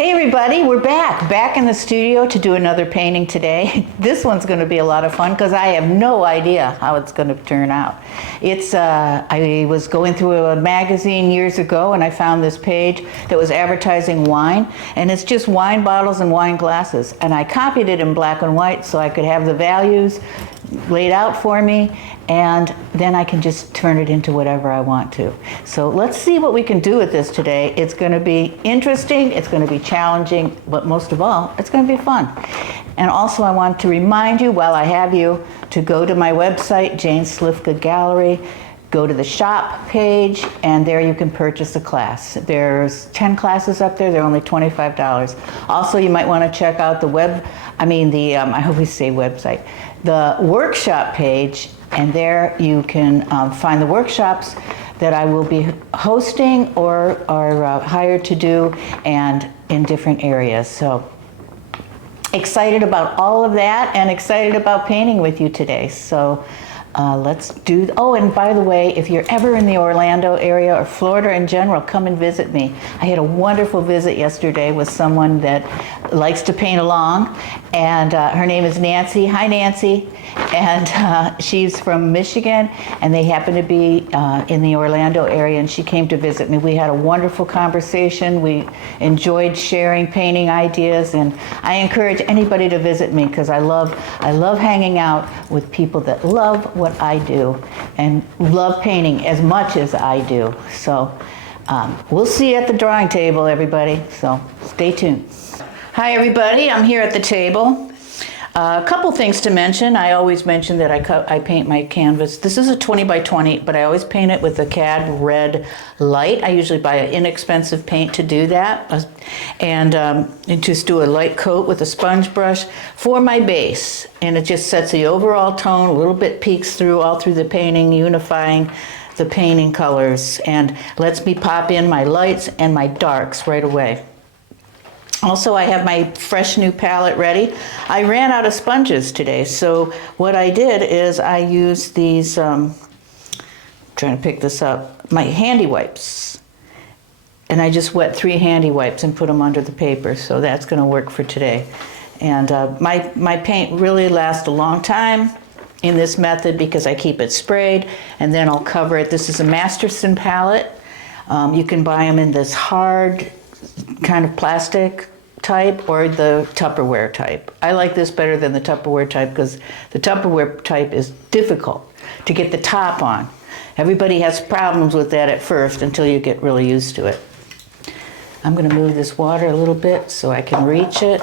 Hey everybody, we're back in the studio to do another painting today. This one's going to be a lot of fun because I have no idea how it's going to turn out. I was going through a magazine years ago and I found this page that was advertising wine, and it's just wine bottles and wine glasses, and I copied it in black and white so I could have the values laid out for me, and then I can just turn it into whatever I want to. So let's see what we can do with this today. It's going to be interesting, it's going to be challenging, but most of all, it's going to be fun. And also I want to remind you, while I have you, to go to my website, Jane Slifka Gallery, go to the shop page, and there you can purchase a class. There's 10 classes up there, they're only $25. Also, you might want to check out I always say website, the workshop page, and there you can find the workshops that I will be hosting or are hired to do, and in different areas. So excited about all of that and excited about painting with you today. So let's do, oh, and by the way, if you're ever in the Orlando area or Florida in general, come and visit me. I had a wonderful visit yesterday with someone that likes to paint along, and her name is Nancy. Hi, Nancy. And she's from Michigan, and they happen to be in the Orlando area, and she came to visit me. We had a wonderful conversation. We enjoyed sharing painting ideas, and I encourage anybody to visit me because I love hanging out with people that love what I do and love painting as much as I do. So we'll see you at the drawing table, everybody, so stay tuned. Hi everybody, I'm here at the table. A couple things to mention. I always mention that I paint my canvas. This is a 20 by 20, but I always paint it with a cad red light. I usually buy an inexpensive paint to do that, and just do a light coat with a sponge brush for my base, and it just sets the overall tone. A little bit peeks through all through the painting, unifying the painting colors, and lets me pop in my lights and my darks right away. Also, I have my fresh new palette ready. I ran out of sponges today, so what I did is I used these, trying to pick this up, my handy wipes. And I just wet 3 handy wipes and put them under the paper, so that's going to work for today. And my paint really lasts a long time in this method because I keep it sprayed, and then I'll cover it. This is a Masterson palette. You can buy them in this hard kind of plastic type or the Tupperware type. I like this better than the Tupperware type because the Tupperware type is difficult to get the top on. Everybody has problems with that at first until you get really used to it. I'm going to move this water a little bit so I can reach it.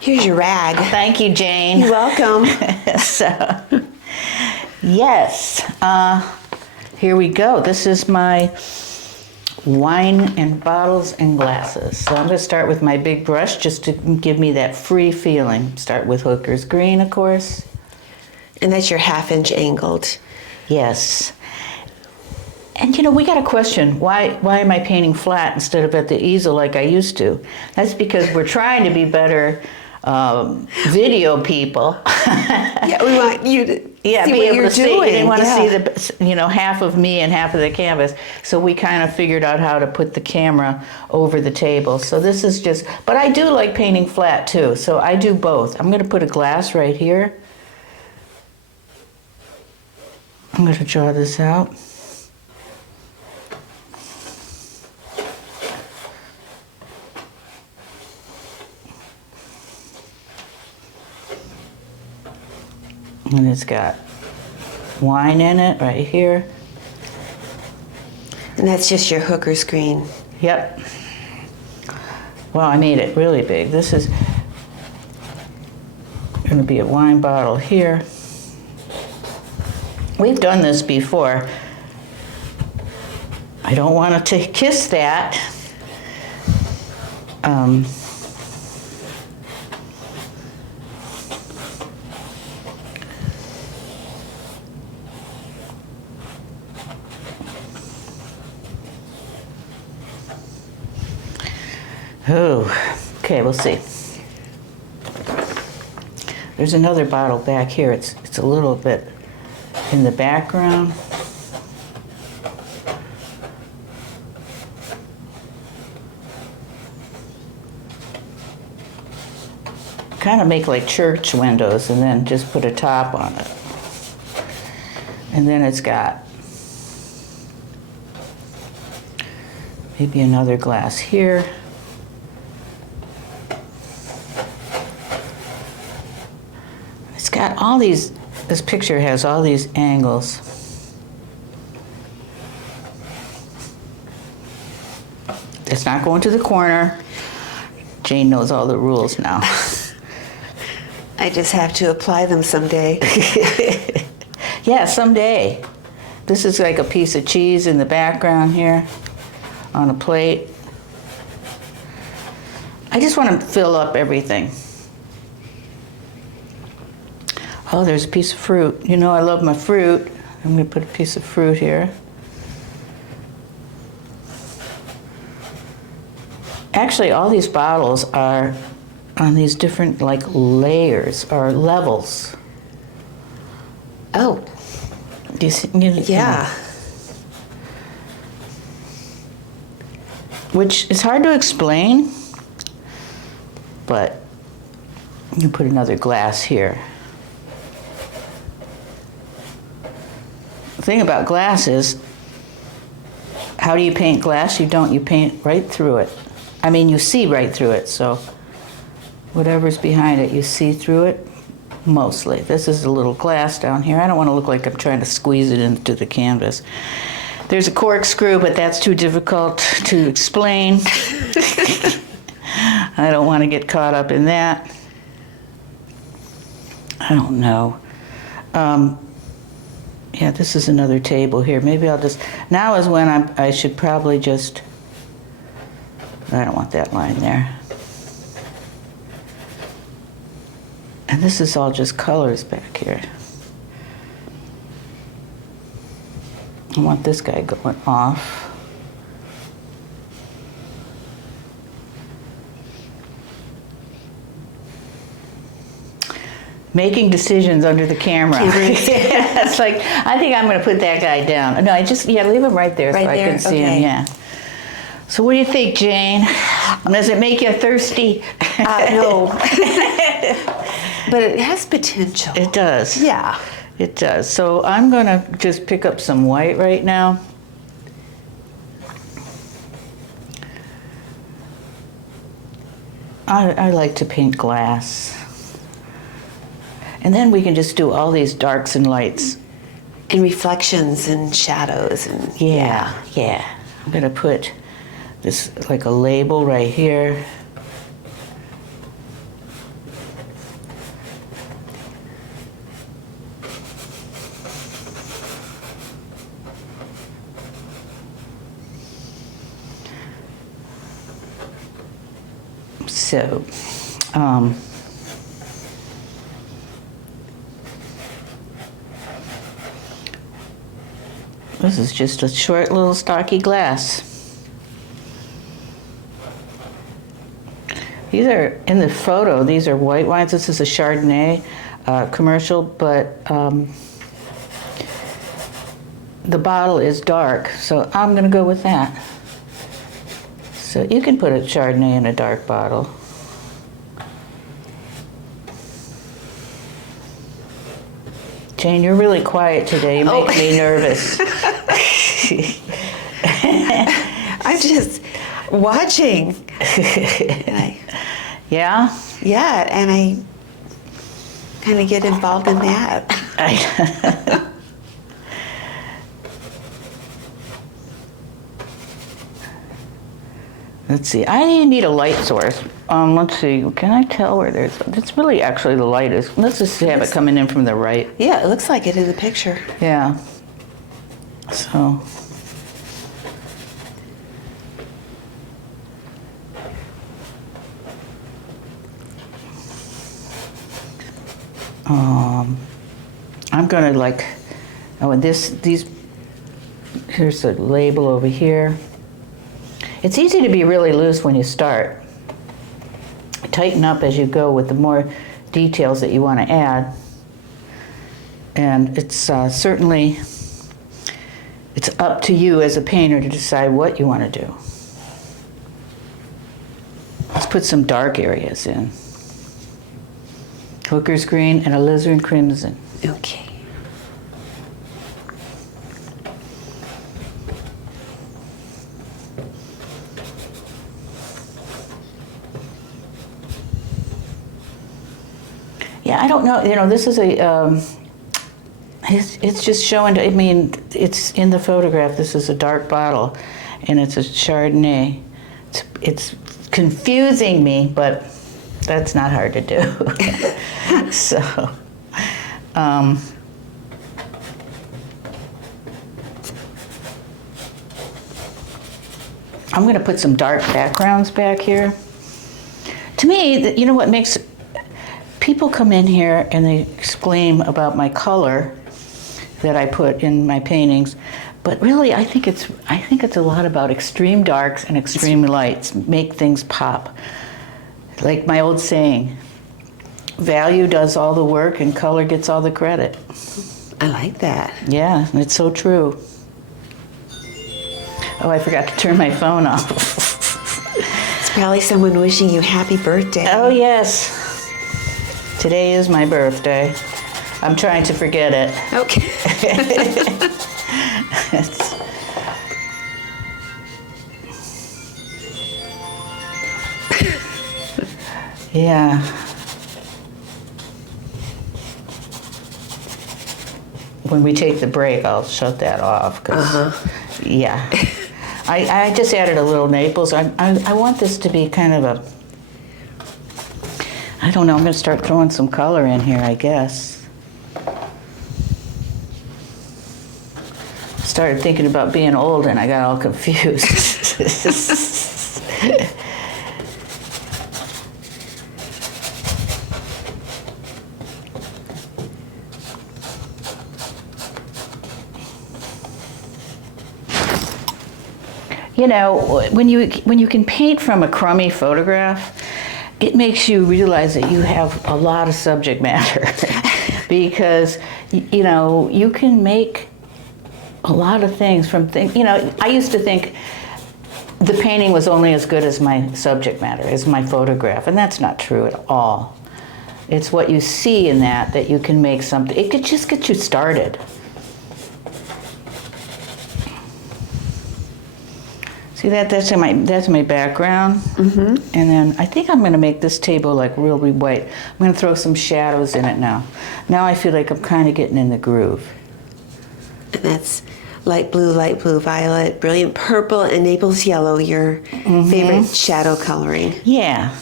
Here's your rag. Thank you, Jane. You're welcome. So, yes, here we go. This is my wine and bottles and glasses. So I'm going to start with my big brush just to give me that free feeling. Start with Hooker's green, of course. And that's your 1/2 inch angled. Yes. And you know, we got a question. Why am I painting flat instead of at the easel like I used to? That's because we're trying to be better video people. Yeah, we want you to see be what able you're to see. doing. We didn't want to see the half of me and half of the canvas. So we kind of figured out how to put the camera over the table. So this is just, but I do like painting flat too. So I do both. I'm going to put a glass right here. I'm going to draw this out. And it's got wine in it right here. And that's just your Hooker's green. Yep. Well, I made it really big. This is going to be a wine bottle here. We've done this before. I don't want to kiss that. Oh, okay, we'll see. There's another bottle back here. It's a little bit in the background. kind of make like church windows and then just put a top on it. And then it's got maybe another glass here. It's got all these, this picture has all these angles. It's not going to the corner. Jane knows all the rules now. I just have to apply them someday. Yeah, someday. This is like a piece of cheese in the background here on a plate. I just want to fill up everything. Oh, there's a piece of fruit. You know I love my fruit. I'm going to put a piece of fruit here. Actually, all these bottles are on these different like layers or levels. Oh, Do you see? yeah. Which is hard to explain, but you put another glass here. The thing about glass is, how do you paint glass? You don't, you paint right through it. I mean, you see right through it, so whatever's behind it, you see through it mostly. This is a little glass down here. I don't want to look like I'm trying to squeeze it into the canvas. There's a corkscrew, but that's too difficult to explain. I don't want to get caught up in that. I don't know. Yeah, this is another table here. Maybe I'll just, now is when I should probably just, I don't want that line there. And this is all just colors back here. I want this guy going off. Making decisions under the camera. Yeah, it's like, I think I'm going to put that guy down. No, yeah, leave him right there Right so I there? can see Okay. him, yeah. So what do you think, Jane? Does it make you thirsty? No. But it has potential. It does. Yeah. It does. So I'm going to just pick up some white right now. I like to paint glass. And then we can just do all these darks and lights. And reflections and shadows and Yeah. I'm going to put this like a label right here. So, this is just a short little stocky glass. These are, in the photo, these are white wines. This is a Chardonnay commercial, but the bottle is dark, so I'm gonna go with that. So you can put a Chardonnay in a dark bottle. Jane, you're really quiet today. You make me nervous. I'm just watching. Yeah? Yeah, and I kind of get involved in that. Let's see. I need a light source. Let's see. Can I tell where there's? It's really actually the light is. Let's just have it coming in from the right. Yeah, it looks like it in the picture. Yeah. So. I'm gonna like. Oh, and these. Here's a label over here. It's easy to be really loose when you start. Tighten up as you go with the more details that you want to add. And it's certainly, it's up to you as a painter to decide what you want to do. Let's put some dark areas in. Hooker's green and alizarin crimson. Okay. Yeah, I don't know. You know, this is a. It's just showing. I mean, it's in the photograph. This is a dark bottle, and it's a Chardonnay. It's confusing me, but that's not hard to do. So. I'm going to put some dark backgrounds back here. To me, you know what makes people come in here and they exclaim about my color that I put in my paintings, but really I think it's a lot about extreme darks and extreme lights make things pop. Like my old saying, value does all the work and color gets all the credit. I like that. Yeah, it's so true. Oh, I forgot to turn my phone off. It's probably someone wishing you happy birthday. Oh, yes. Today is my birthday. I'm trying to forget it. Okay. Yeah. When we take the break, I'll shut that off. Yeah. I just added a little Naples. I want this to be kind of a, I don't know, I'm going to start throwing some color in here, I guess. Started thinking about being old and I got all confused. You know, when you can paint from a crummy photograph, it makes you realize that you have a lot of subject matter because, you know, you can make a lot of things from things. You know, I used to think the painting was only as good as my subject matter, as my photograph, and that's not true at all. It's what you see in that you can make something. It could just get you started. See that's my background, and then I think I'm going to make this table like really white. I'm going to throw some shadows in it now. Now I feel like I'm kind of getting in the groove. And that's light blue, violet, brilliant purple, and Naples yellow, your favorite shadow coloring. Yeah,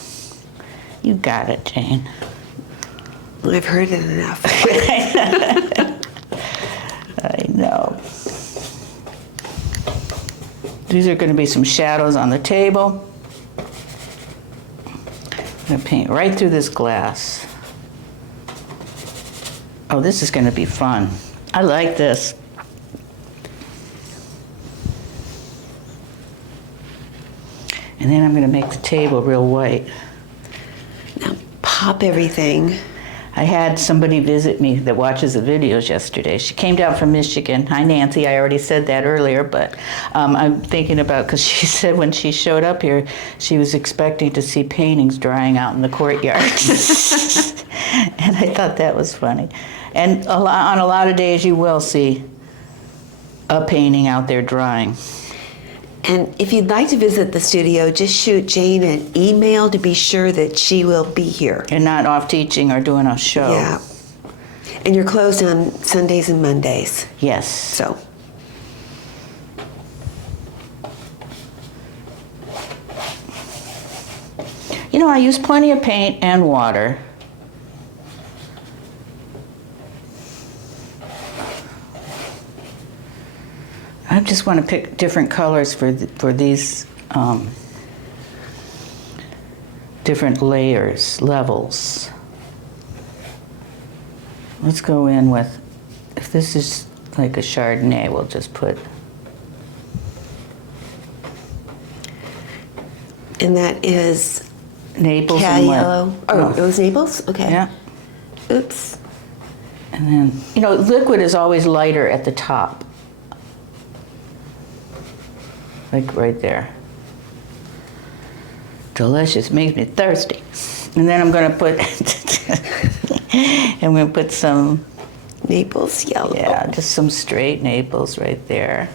you got it, Jane. I've heard it enough. I know. These are going to be some shadows on the table. I'm going to paint right through this glass. Oh, this is going to be fun. I like this. And then I'm going to make the table real white. Now pop everything. I had somebody visit me that watches the videos yesterday. She came down from Michigan. Hi, Nancy. I already said that earlier, but I'm thinking about, because she said when she showed up here, she was expecting to see paintings drying out in the courtyard. And I thought that was funny. And on a lot of days, you will see a painting out there drying. And if you'd like to visit the studio, just shoot Jane an email to be sure that she will be here. And not off teaching or doing a show. Yeah. And you're closed on Sundays and Mondays. Yes. So. You know, I use plenty of paint and water. I just want to pick different colors for these different layers, levels. Let's go in with, if this is like a Chardonnay, we'll just put. And that is Naples cat and yellow. Oh, it was Naples? Okay. Yeah. Oops. And then, you know, liquid is always lighter at the top. Like right there. delicious. Makes me thirsty. And then I'm going to put, some, Naples yellow. yeah, just some straight Naples right there.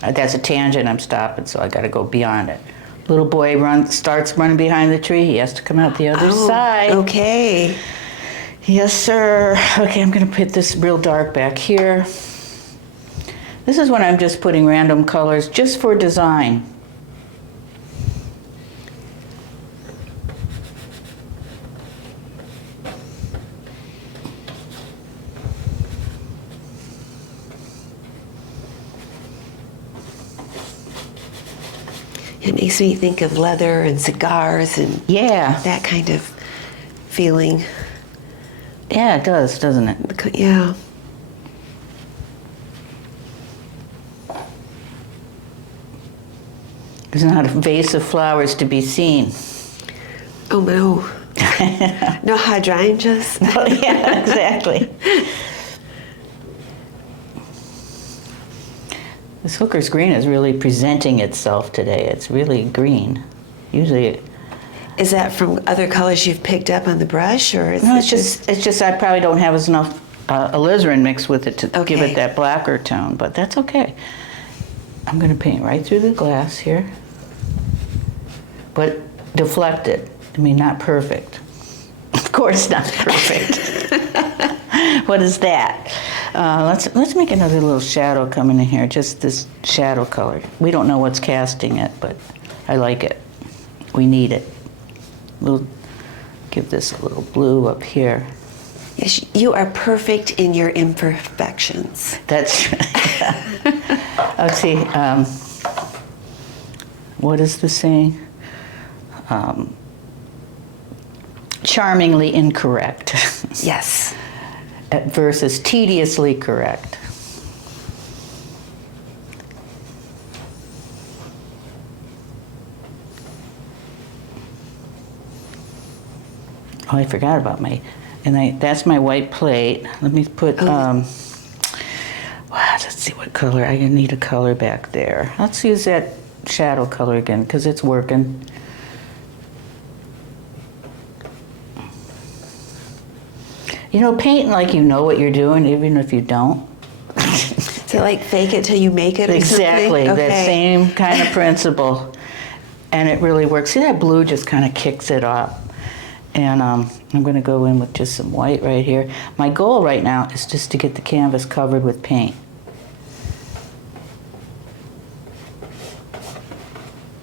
That's a tangent. I'm stopping, so I got to go beyond it. Little boy starts running behind the tree. He has to come out the other side. Okay. Yes, sir. Okay, I'm going to put this real dark back here. This is when I'm just putting random colors just for design. It makes me think of leather and cigars and Yeah. that kind of feeling. Yeah, it does, doesn't it? Yeah. There's not a vase of flowers to be seen. Oh no. No hydrangeas. Oh, yeah, exactly. This hooker's green is really presenting itself today. It's really green. Usually, Is that from other colors you've picked up on the brush, or is no, it it's just I probably don't have enough alizarin mixed with it to give Okay. it that blacker tone, but that's okay. I'm going to paint right through the glass here, but deflected. I mean, not perfect. Of course, not perfect. What is that? Let's make another little shadow coming in here. Just this shadow color. We don't know what's casting it, but I like it. We need it. We'll give this a little blue up here. Yes, you are perfect in your imperfections. That's. Let's see. What is the saying? Charmingly incorrect. Yes. Versus tediously correct. Oh, I forgot about that's my white plate. Let me put, let's see what color, I need a color back there. Let's use that shadow color again, because it's working. You know, painting like you know what you're doing, even if you don't. So like fake it till you make it or Exactly, something? that same kind of principle. And it really works. See, that blue just kind of kicks it up. And I'm going to go in with just some white right here. My goal right now is just to get the canvas covered with paint.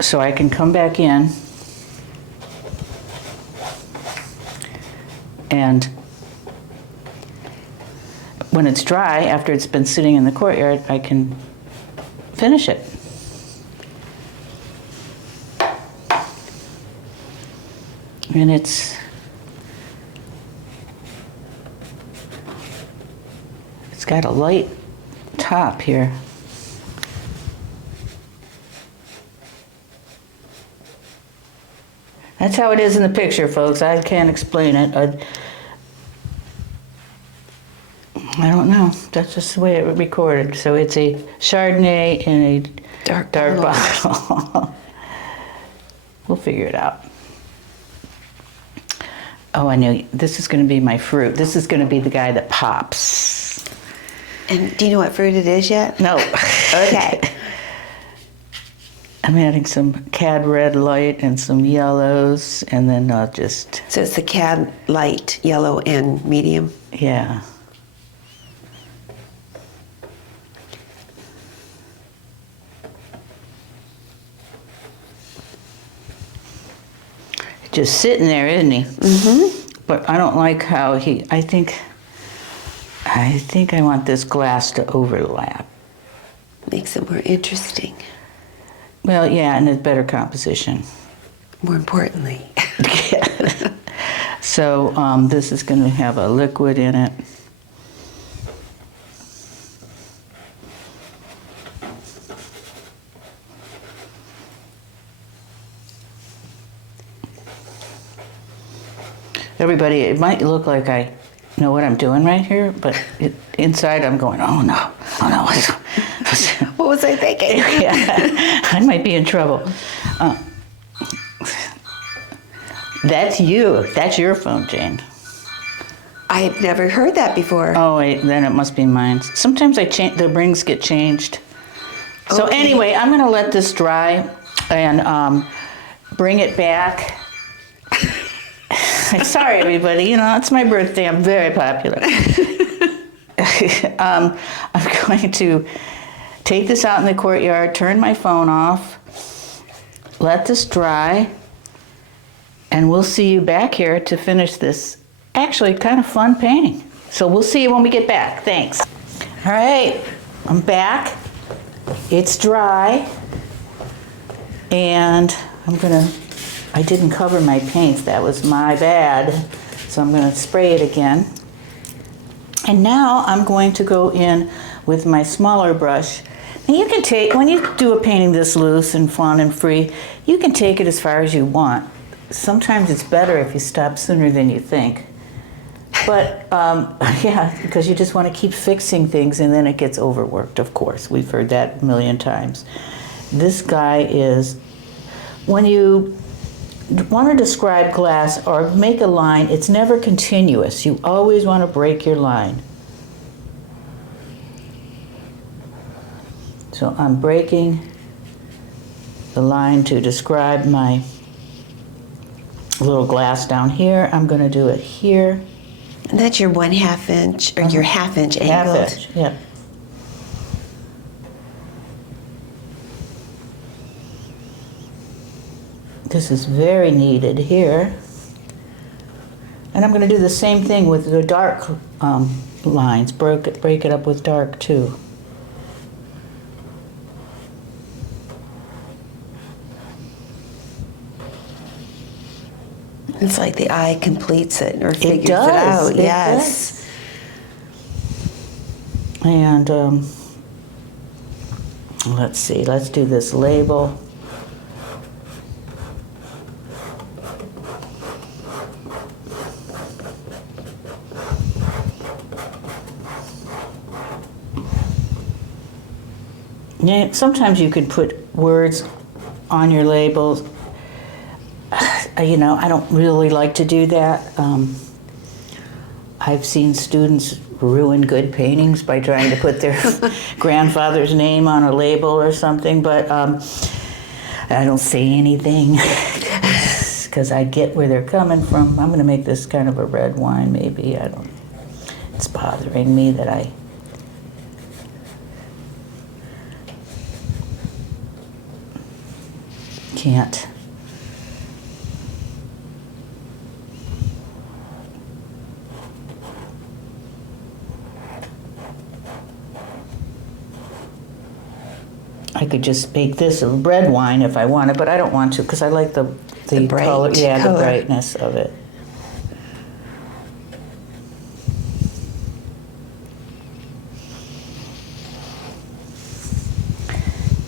So I can come back in and when it's dry, after it's been sitting in the courtyard, I can finish it. And it's got a light top here. That's how it is in the picture, folks. I can't explain it. I don't know. That's just the way it recorded. So it's a Chardonnay in a dark bottle. We'll figure it out. Oh, I know. This is going to be my fruit. This is going to be the guy that pops. And do you know what fruit it is yet? No. Okay. I'm adding some cad red light and some yellows, and then just... So it's the cad light, yellow, and medium? Yeah. Just sitting there, isn't he? Mm-hmm. But I don't like how I think I want this glass to overlap. Makes it more interesting. Well, yeah, and it's better composition. More importantly. So this is going to have a liquid in it. Everybody, it might look like I know what I'm doing right here, but inside I'm going, oh no. What was I thinking? Yeah, I might be in trouble. That's you. That's your phone, Jane. I've never heard that before. Oh, wait, then it must be mine. Sometimes I change, the rings get changed. So Okay. anyway, I'm gonna let this dry and bring it back. Sorry, everybody, you know, it's my birthday, I'm very popular. I'm going to take this out in the courtyard, turn my phone off, let this dry, and we'll see you back here to finish this actually kind of fun painting. So we'll see you when we get back. Thanks. All right, I'm back. It's dry, and I didn't cover my paints. That was my bad. So I'm gonna spray it again. And now I'm going to go in with my smaller brush. And you can take, when you do a painting this loose and fun and free, you can take it as far as you want. Sometimes it's better if you stop sooner than you think. But yeah, because you just want to keep fixing things and then it gets overworked, of course. We've heard that a million times. This guy is, when you want to describe glass or make a line, it's never continuous. You always want to break your line. So I'm breaking the line to describe my little glass down here. I'm going to do it here. And that's your 1/2 inch, or your 1/2 inch angled. 1/2 inch, yeah. This is very needed here. And I'm going to do the same thing with the dark lines. Break it up with dark too. It's like the eye completes it or figures it does. out. It Yes. does. And let's see, let's do this label. Yeah, sometimes you could put words on your labels. You know, I don't really like to do that. I've seen students ruin good paintings by trying to put their grandfather's name on a label or something, but I don't say anything because I get where they're coming from. I'm going to make this kind of a red wine, maybe. I don't. It's bothering me that I. Can't. I could just make this a red wine if I wanted, but I don't want to because I like the bright color, yeah, color. the brightness of it.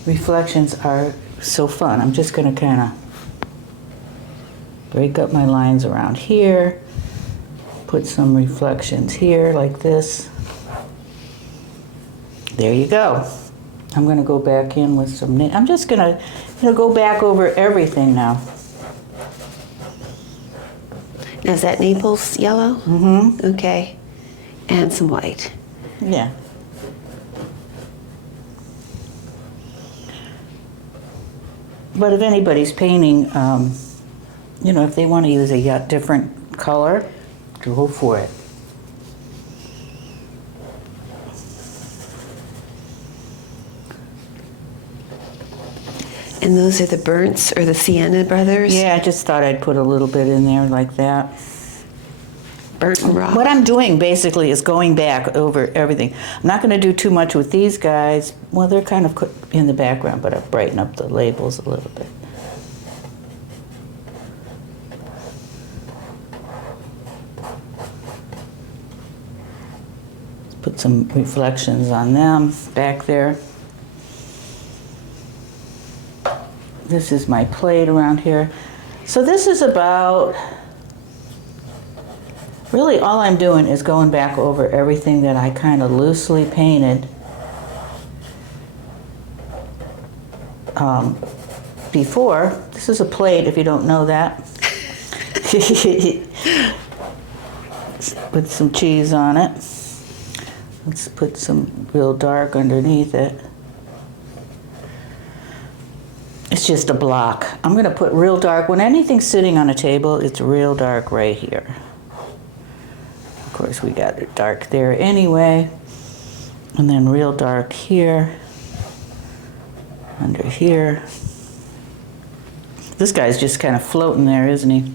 Reflections are so fun. I'm just going to kind of break up my lines around here, put some reflections here like this. There you go. I'm going to go back in with some, I'm just going to go back over everything now. Now, is that Naples yellow? Mm-hmm. Okay. And some white. Yeah. But if anybody's painting, you know, if they want to use a different color, go for it. And those are the Bernts or the Sienna brothers? Yeah, I just thought I'd put a little bit in there like that. Burnt and raw. What I'm doing basically is going back over everything. I'm not going to do too much with these guys. Well, they're kind of in the background, but I'll brighten up the labels a little bit. Put some reflections on them back there. This is my plate around here. So this is about, really all I'm doing is going back over everything that I kind of loosely painted before. This is a plate, if you don't know that. Put some cheese on it. Let's put some real dark underneath it. It's just a block. I'm going to put real dark. When anything's sitting on a table, it's real dark right here. Of course, we got it dark there anyway. And then real dark here, under here. This guy's just kind of floating there, isn't he?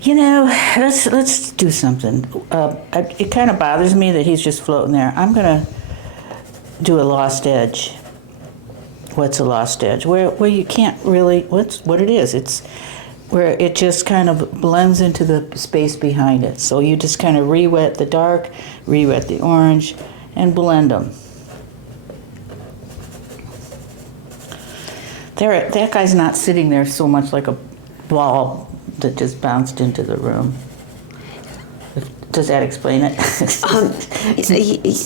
You know, let's do something. It kind of bothers me that he's just floating there. I'm gonna do a lost edge. What's a lost edge? Where you can't really, what it is. It's where it just kind of blends into the space behind it. So you just kind of re-wet the dark, re-wet the orange, and blend them. That guy's not sitting there so much like a ball that just bounced into the room. Does that explain it?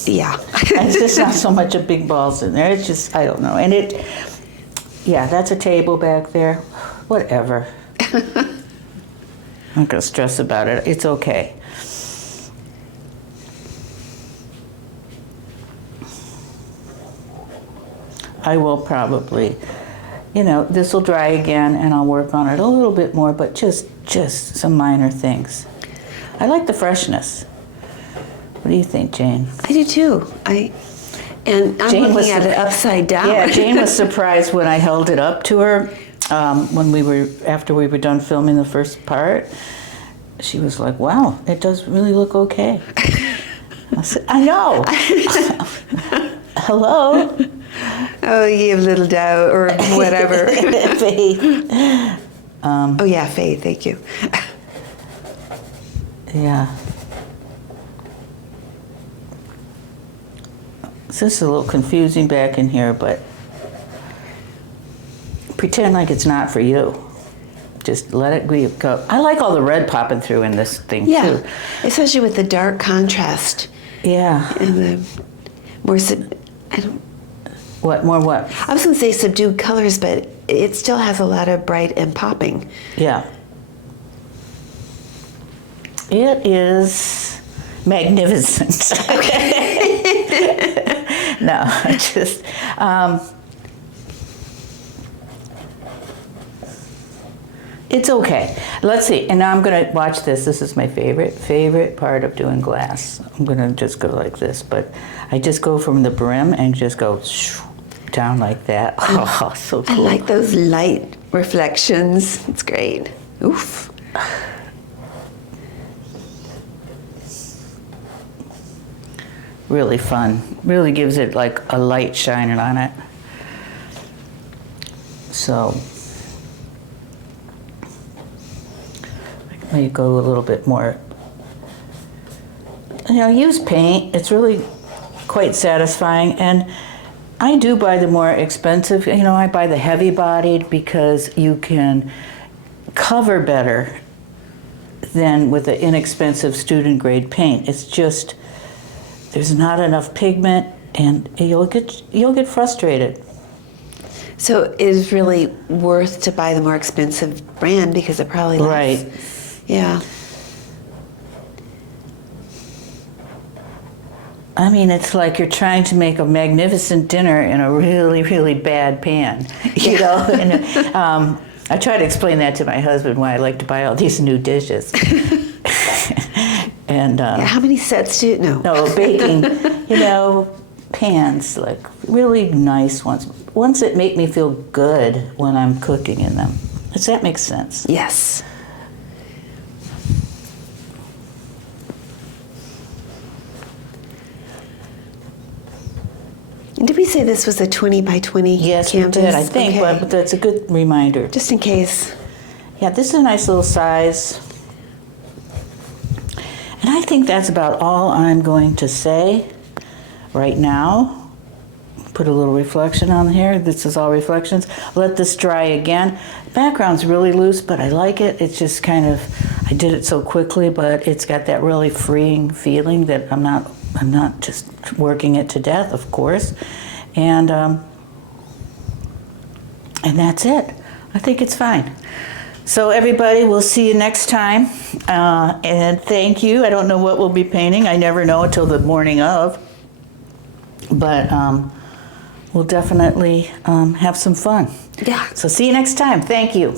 Yeah. It's just not so much a big balls in there. It's just, I don't know. And yeah, that's a table back there. Whatever. I'm not gonna stress about it. It's okay. I will probably, you know, this will dry again and I'll work on it a little bit more, but just some minor things. I like the freshness. What do you think, Jane? I do too. And I'm Jane looking at it upside down. Yeah, Jane was surprised when I held it up to her after we were done filming the first part. She was like, "Wow, it does really look okay." I said, "I know." Hello. Oh, you have little doubt or whatever. Faith. Oh yeah, Faith. Thank you. Yeah. So this is a little confusing back in here, but pretend like it's not for you. Just let it go. I like all the red popping through in this thing too. Especially with the dark contrast. Yeah. And the more What? I was going to say subdued colors, but it still has a lot of bright and popping. Yeah. It is magnificent. No, just it's okay. Let's see. And now I'm going to watch this. This is my favorite part of doing glass. I'm going to just go like this, but I just go from the brim and just go down like that. Oh, so cool. I like those light reflections. It's great. Oof. Really fun. Really gives it like a light shining on it. So I may go a little bit more. You know, use paint. It's really quite satisfying. And I do buy the more expensive, you know, I buy the heavy bodied because you can cover better than with the inexpensive student grade paint. It's just, there's not enough pigment and you'll get frustrated. So it is really worth to buy the more expensive brand because it probably lasts. Right. Yeah. I mean, it's like you're trying to make a magnificent dinner in a really, really bad pan, you know? And, I try to explain that to my husband why I like to buy all these new dishes. And How many sets do you know? no, baking, you know, pans, like really nice ones that make me feel good when I'm cooking in them. Does that make sense? Yes. And did we say this was a 20 by 20 Yes, canvas? we did, I think, Okay. but that's a good reminder. Just in case. Yeah, this is a nice little size. And I think that's about all I'm going to say right now. Put a little reflection on here. This is all reflections. Let this dry again. Background's really loose, but I like it. It's just kind of, I did it so quickly, but it's got that really freeing feeling that I'm not just working it to death, of course. And that's it. I think it's fine. So everybody, we'll see you next time. And thank you. I don't know what we'll be painting. I never know until the morning of. But we'll definitely have some fun. Yeah. So see you next time. Thank you.